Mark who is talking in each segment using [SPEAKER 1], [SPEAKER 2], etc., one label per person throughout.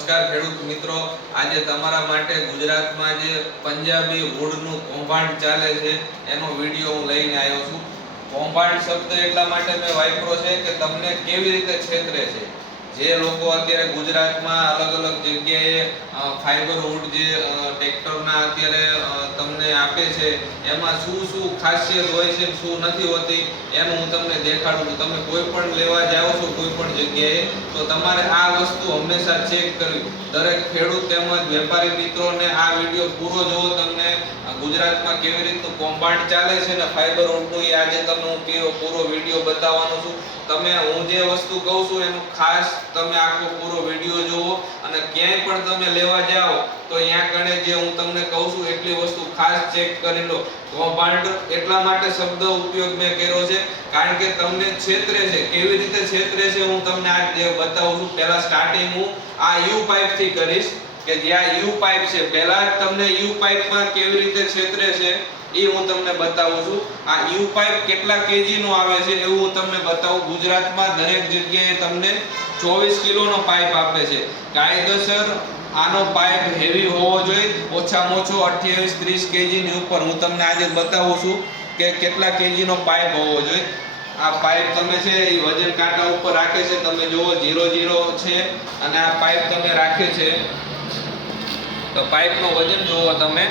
[SPEAKER 1] નમસ્કાર ખેડૂત મિત્રો. આજે તમારા માટે ગુજરાતમાં જે પંજાબી વુડનું કૌભાંડ ચાલે છે, એનો વીડિયો હું લઈને આવ્યો છું. કૌભાંડ શબ્દ એટલા માટે મેં વાપરો છે કે તમને કેવી રીતે છેતરે છે? જે લોકો અત્યારે ગુજરાતમાં અલગ અલગ જગ્યાએ ફાઈબર વુડ જે ટ્રેક્ટરના અત્યારે તમને આપે છે, એમાં શું શું ખાસિયત હોય છે શું નથી હોતી, એનું હું તમને દેખાડું છું. તમે કોઈ પણ લેવા જાઓ છો, કોઈ પણ જગ્યાએ, તો તમારે આ વસ્તુ હંમેશા ચેક કરવી. દરેક ખેડૂત તેમજ વેપારી મિત્રોને આ વીડિયો પૂરો જોવો તમને ગુજરાતમાં કેવી રીતનું કૌભાંડ ચાલે છે ને ફાઈબર વુડનું એ આજે તમને હું પૂરો વીડિયો બતાવવાનો છું. તમે હું જે વસ્તુ કહું છું, એનું ખાસ તમે આખો પૂરો વિડિયો જોવો અને ક્યાંય પણ તમે લેવા જાઓ, તો અહીંયા કણે જે હું તમને કહું છું, એટલી વસ્તુ ખાસ ચેક કરી લો. કૌભાંડ એટલા માટે શબ્દ ઉપયોગ મેં કર્યો છે, કારણ કે તમને છેતરે છે. કેવી રીતે છેતરે છે હું તમને આ જે બતાવું છું, પહેલા સ્ટાર્ટિંગ હું આ યુ પાઇપથી કરીશ, કે જ્યાં યુ પાઇપ છે. પહેલા તમને યુ પાઇપમાં કેવી રીતે છેતરે છે? એ હું તમને બતાવું છું. આ યુ પાઇપ કેટલા કેજી આવે છે એવું હું તમને બતાવું. ગુજરાતમાં દરેક જગ્યાએ તમને ચોવીસ કિલોનો પાઇપ આપે છે. કાયદેસર આનો પાઇપ હેવી હોવો જોઈએ. ઓછામાં ઓછો અઠ્યાવીસ ત્રીસ કેજીની ઉપર હું તમને આજે બતાવું છું કે કેટલા કેજીનો પાઇપ હોવો જોઈએ. આ પાઇપ તમે છે એ વજન કાંટા ઉપર રાખે છે. તમે જુઓ, ઝીરો જીરો છે અને આ પાઇપ તમે રાખે છે. તો પાઇપનું વજન જુઓ તમે.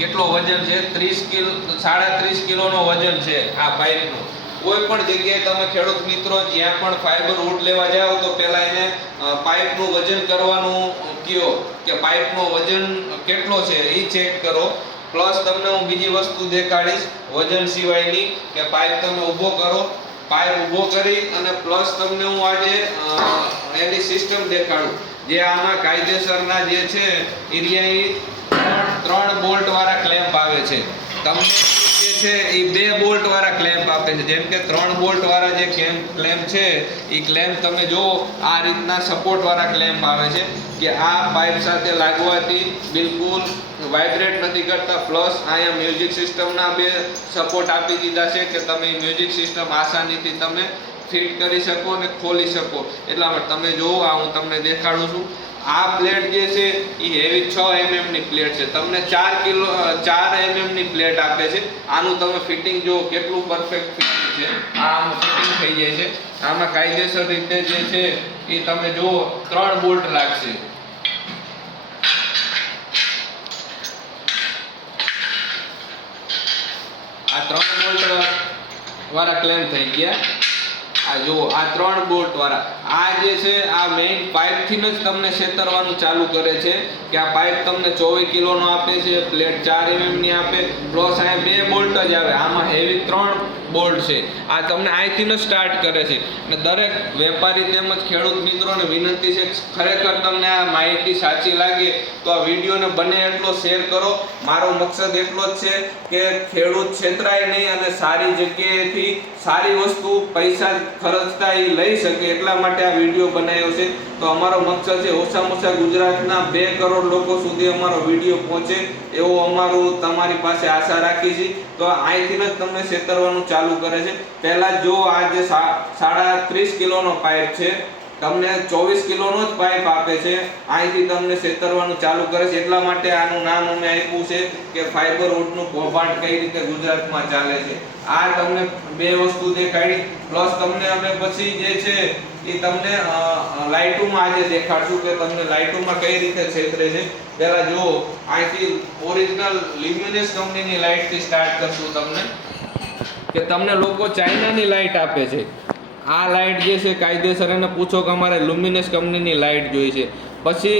[SPEAKER 1] કેટલો વજન છે? ત્રીસ કિલો, સાડા ત્રીસ કિલોનો વજન છે આ પાઇપનું કોઈ પણ જગ્યાએ તમે ખેડૂત મિત્રો જ્યાં પણ ફાઈબર વુડ લેવા જાઓ તો પહેલા એને પાઇપનું વજન કરવાનું કયો કે પાઇપનો વજન કેટલો છે એ ચેક કરો. પ્લસ તમને હું બીજી વસ્તુ દેખાડીશ, વજન સિવાયની કે પાઇપ તમે ઊભો કરો. પાઇપ ઊભો કરી અને પ્લસ તમને હું આજે એની સિસ્ટમ દેખાડું. જે આમાં કાયદેસરના જે છે એરિયા ત્રણ બોલ્ટ વાળા ક્લેમ્પ આવે છે. તમને જે છે એ બે બોલ્ટ વાળા ક્લેમ્પ આપે છે. જેમ કે ત્રણ બોલ્ટ વાળા જે ક્લેમ્પ ક્લેમ્પ છે, એ ક્લેમ્પ તમે જુઓ, આ રીતના સપોર્ટ વાળા ક્લેમ્પ આવે છે કે આ પાઇપ સાથે લાગવાથી બિલકુલ વાઇબ્રેટ નથી કરતા. પ્લસ અહીંયા મ્યુઝિક સિસ્ટમના બે સપોર્ટ આપી દીધા છે કે તમે મ્યુઝિક સિસ્ટમ આસાનીથી તમે ફિટ કરી શકો અને ખોલી શકો. એટલા માટે તમે જુઓ આ હું તમને દેખાડું છું. આ પ્લેટ જે છે, એ હેવી છ એમએમની પ્લેટ છે. તમને ચાર કિલો ચાર એમએમની પ્લેટ આપે છે. આનું તમે ફિટિંગ જુઓ કેટલું પરફેક્ટ ફિટિંગ છે. આ આમ ફિટિંગ થઈ જાય છે. આમાં કાયદેસર રીતે જે છે, એ તમે જુઓ ત્રણ બોલ્ટ લાગશે. આ ત્રણ બોલ્ટ વાળા ક્લેમ થઈ ગયા. આ જુઓ, આ ત્રણ બોલ્ટ વાળા. આ જે છે, આ મેઇન પાઇપથી જ તમને છેતરવાનું ચાલુ કરે છે કે આ પાઇપ તમને ચોવીસ કિલોનો આપે છે પ્લેટ ચાર mm ની આપે પ્લસ અહીંયા બે બોલ્ટ જ આવે. આમાં હેવી ત્રણ બોલ્ટ છે. આ તમને અહીંથી જ સ્ટાર્ટ કરે છે. અને દરેક વેપારી તેમજ ખેડૂત મિત્રોને વિનંતી છે, ખરેખર તમને આ માહિતી સાચી લાગે તો આ વિડીયોને બને એટલો શેર કરો. મારો મકસદ એટલો જ છે કે ખેડૂત છેતરાય નહીં અને સારી જગ્યાએથી સારી વસ્તુ પૈસા ખર્ચતા એ લઈ શકે એટલા માટે આ વીડિયો બનાવ્યો છે. તો અમારો મકસદ છે ઓછામાં ઓછા ગુજરાતના બે કરોડ લોકો સુધી અમારો વીડિયો પહોંચે એવું અમારું તમારી પાસે આશા રાખી છે તો અહીંથી જ તમને છેતરવાનું ચાલુ કરે છે. પહેલા જો આ જે સાડા ત્રીસ કિલોનો પાઇપ છે, તમને ચોવીસ કિલોનો જ પાઇપ આપે છે. અહીંથી તમને છેતરવાનું ચાલુ કરે છે. એટલા માટે આનું નામ અમે આપ્યું છે કે ફાઈબર વુડનું કૌભાંડ કઈ રીતે ગુજરાતમાં ચાલે છે. આ તમને બે વસ્તુ દેખાડી. પ્લસ તમને અમે પછી જે છે એ તમને લાઇટોમાં આજે દેખાડશું કે તમને લાઇટોમાં કઈ રીતે છેતરે છે. પહેલા જુઓ અહીંથી ઓરિજિનલ લ્યુમિનસ કંપનીની લાઇટથી સ્ટાર્ટ કરશું તમને. કે તમને લોકો ચાઇનાની લાઇટ આપે છે. આ લાઇટ જે છે કાયદેસર એને પૂછો કે અમારે લુમિનસ કંપનીની લાઇટ જોઈએ છે. પછી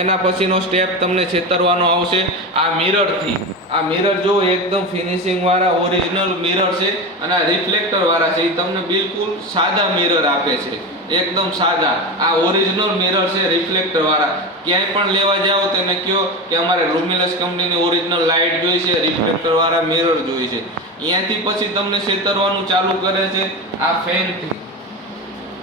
[SPEAKER 1] એના પછીનો સ્ટેપ તમને છેતરવાનો આવશે. આ મિરરથી આ મિરર જો એકદમ ફિનિશિંગવાળા ઓરિજિનલ મિરર છે અને આ રિફ્લેક્ટરવાળા છે એ તમને બિલકુલ સાદા મિરર આપે છે. એકદમ સાદા. આ ઓરિજિનલ મિરર છે રિફ્લેક્ટર વાળા. ક્યાંય પણ લેવા જાઓ તેને કહો કે અમારે લુમિનસ કંપનીની ઓરિજિનલ લાઇટ જોઈએ છે રિફ્લેક્ટરવાળા મિરર જોઈએ છે. અહીંયાથી પછી તમને છેતરવાનું ચાલુ કરે છે આ ફેનથી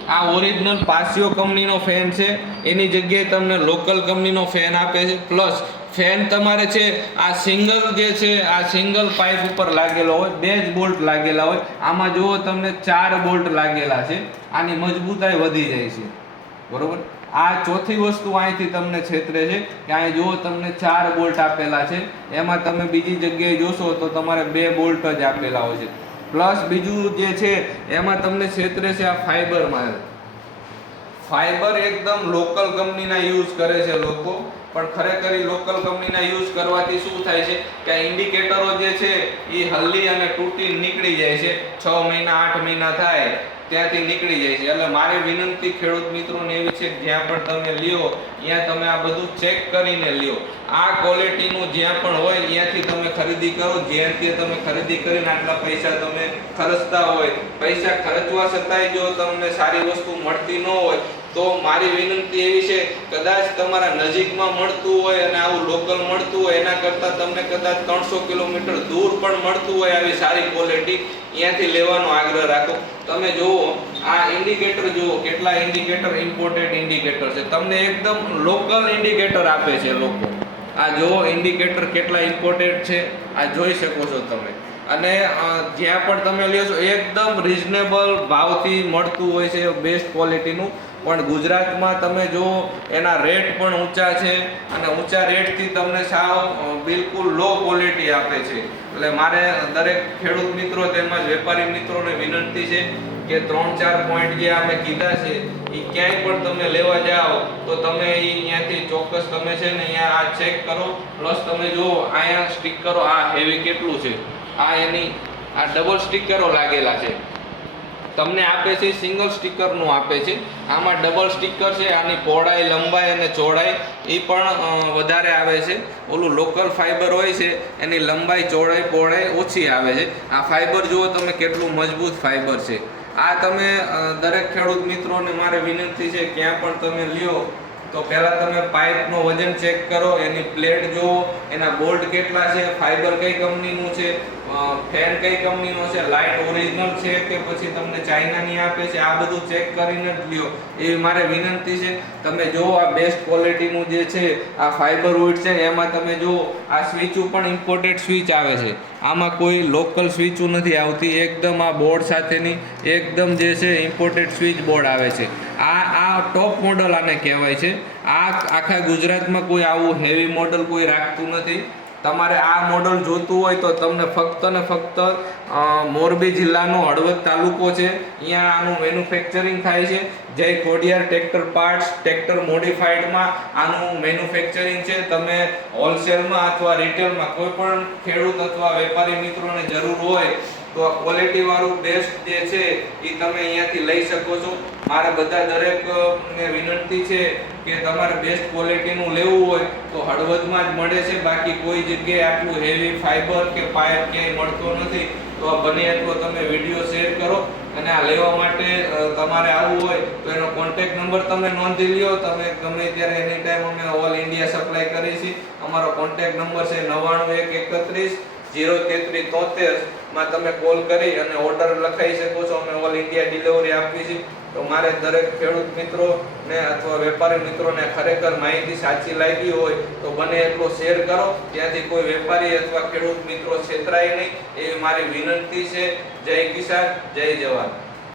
[SPEAKER 1] આ ઓરિજિનલ પાસિયો કંપનીનો ફેન છે. એની જગ્યાએ તમને લોકલ કંપનીનો ફેન આપે છે. પ્લસ ફેન તમારે છે, આ સિંગલ જે છે, આ સિંગલ પાઇપ ઉપર લાગેલો હોય, બે જ બોલ્ટ લાગેલા હોય. આમાં જુઓ તમને ચાર બોલ્ટ લાગેલા છે. આની મજબૂતાઈ વધી જાય છે. બરોબર? આ ચોથી વસ્તુ અહીંથી તમને છેતરે છે કે અહીં જુઓ, તમને ચાર બોલ્ટ આપેલા છે. એમાં તમે બીજી જગ્યાએ જોશો તો તમારે બે બોલ્ટ જ આપેલા હોય છે. પ્લસ બીજું જે છે, એમાં તમને છેતરે છે આ ફાઈબરમાં ફાઈબર એકદમ લોકલ કંપનીના યુઝ કરે છે લોકો. પણ ખરેખર લોકલ કંપનીના યુઝ કરવાથી શું થાય છે કે આ ઇન્ડિકેટરો જે છે એ હલ્લી અને તૂટી નીકળી જાય છે. છ મહિના, આઠ મહિના થાય ત્યાંથી નીકળી જાય છે. એટલે મારી વિનંતી ખેડૂત મિત્રોને એવી છે જ્યાં પણ તમે લ્યો, ત્યાં તમે આ બધું ચેક કરીને લ્યો. આ ક્વોલિટીનું જ્યાં પણ હોય, ત્યાંથી તમે ખરીદી કરો. જ્યાંથી તમે ખરીદી કરીને આટલા પૈસા તમે ખર્ચતા હોય, પૈસા ખર્ચવા છતાંય જો તમને સારી વસ્તુ મળતી ન હોય તો મારી વિનંતી એવી છે, કદાચ તમારા નજીકમાં મળતું હોય અને આવું લોકલ મળતું હોય, એના કરતાં તમને કદાચ ત્રણસો કિલોમીટર દૂર પણ મળતું હોય આવી સારી ક્વોલિટી ત્યાંથી લેવાનો આગ્રહ રાખો. તમે જુઓ, આ ઇન્ડિકેટર જુઓ, કેટલા ઇન્ડિકેટર ઇમ્પોર્ટેડ ઇન્ડિકેટર છે. તમને એકદમ લોકલ ઇન્ડિકેટર આપે છે લોકો. આ જુઓ ઇન્ડિકેટર કેટલા ઇમ્પોર્ટેડ છે, આ જોઈ શકો છો તમે. અને જ્યાં પણ તમે લ્યો છો, એકદમ રિઝનેબલ ભાવથી મળતું હોય છે બેસ્ટ ક્વોલિટીનું પણ ગુજરાતમાં તમે જુઓ એના રેટ પણ ઊંચા છે અને ઊંચા રેટથી તમને સાવ બિલકુલ લો ક્વોલિટી આપે છે. એટલે મારે દરેક ખેડૂત મિત્રો તેમજ વેપારી મિત્રોને વિનંતી છે કે ત્રણ ચાર પોઈન્ટ જે અમે કીધા છે એ ક્યાંય પણ તમે લેવા જાઓ, તો તમે એ અહીંયાથી ચોક્કસ તમે છે ને અહીંયા આ ચેક કરો પ્લસ તમે જુઓ, અહીંયા સ્ટીકરો આ હેવી કેટલું છે. આ એની, આ ડબલ સ્ટીકરો લાગેલા છે. તમને આપે છે સિંગલ સ્ટીકરનું આપે છે. આમાં ડબલ સ્ટીકર છે, આની પહોળાઈ, લંબાઈ અને ચોડાઈ એ પણ વધારે આવે છે. ઓલું લોકલ ફાઇબર હોય છે, એની લંબાઈ ચોડાઈ પહોળાઈ ઓછી આવે છે. આ ફાઇબર જુઓ તમે કેટલું મજબૂત ફાઇબર છે. આ તમે દરેક ખેડૂત મિત્રોને મારે વિનંતી છે, ક્યાં પણ તમે લ્યો તો પહેલા તમે પાઇપનું વજન ચેક કરો, એની પ્લેટ જુઓ, એના બોલ્ટ કેટલા છે ફાઈબર કઈ કંપનીનું છે ફેન કઈ કંપનીનો છે, લાઇટ ઓરિજિનલ છે કે પછી તમને ચાઇનાની આપે છે, આ બધું ચેક કરીને જ લ્યો. એવી મારે વિનંતી છે, તમે જુઓ આ બેસ્ટ ક્વોલિટીનું જે છે, આ ફાઈબર વુડ છે, એમાં તમે જુઓ, આ સ્વિચ પણ ઇમ્પોર્ટેડ સ્વિચ આવે છે. આમાં કોઈ લોકલ સ્વિચો નથી આવતી, એકદમ આ બોર્ડ સાથેની, એકદમ જે છે ઇમ્પોર્ટેડ સ્વિચ બોર્ડ આવે છે. આ આ ટોપ મોડલ આને કહેવાય છે. આ આખા ગુજરાતમાં કોઈ આવું હેવી મોડલ કોઈ રાખતું નથી. તમારે આ મોડલ જોતું હોય તો તમને ફક્ત ને ફક્ત મોરબી જિલ્લાનો હળવદ તાલુકો છે. અહીંયા આનું મેન્યુફેક્ચરિંગ થાય છે. Jay Khodiyar tractor parts tractor મોડિફાઈડમાં આનું મેન્યુફેક્ચરિંગ છે. તમે હોલસેલમાં અથવા રિટેલમાં કોઈ પણ ખેડૂત અથવા વેપારી મિત્રોને જરૂર હોય તો આ ક્વોલિટી વાળું બેસ્ટ જે છે એ તમે અહીંયાથી લઈ શકો છો. મારે બધા દરેક ને વિનંતી છે કે તમારે બેસ્ટ ક્વોલિટીનું લેવું હોય તો હળવદમાં જ મળે છે. બાકી કોઈ જગ્યાએ આટલું હેવી ફાઈબર કે પાયર ક્યાંય મળતો નથી. તો આ બને એટલો તમે વીડિયો શેર કરો અને આ લેવા માટે તમારે આવવું હોય તો એનો કોન્ટેક્ટ નંબર તમે નોંધી લ્યો. તમે, ગમે ત્યારે એની ટાઈમ અમે ઓલ ઇન્ડિયા સપ્લાય કરીએ છીએ, અમારો કોન્ટેક્ટ નંબર છે નવ્વાણું એક એકત્રીસ જીરો તેત્રીસ તોતેર માં તમે કોલ કરી અને ઓર્ડર લખાઈ શકો છો. અમે ઓલ ઇન્ડિયા ડિલિવરી આપીએ છીએ. તો મારે દરેક ખેડૂત મિત્રો ને અથવા વેપારી મિત્રોને ખરેખર માહિતી સાચી લાગી હોય તો બને એટલો શેર કરો. ત્યાંથી કોઈ વેપારી અથવા ખેડૂત મિત્રો છેતરાય નહીં. એવી મારી વિનંતી છે. જય કિસાન, જય જવાન.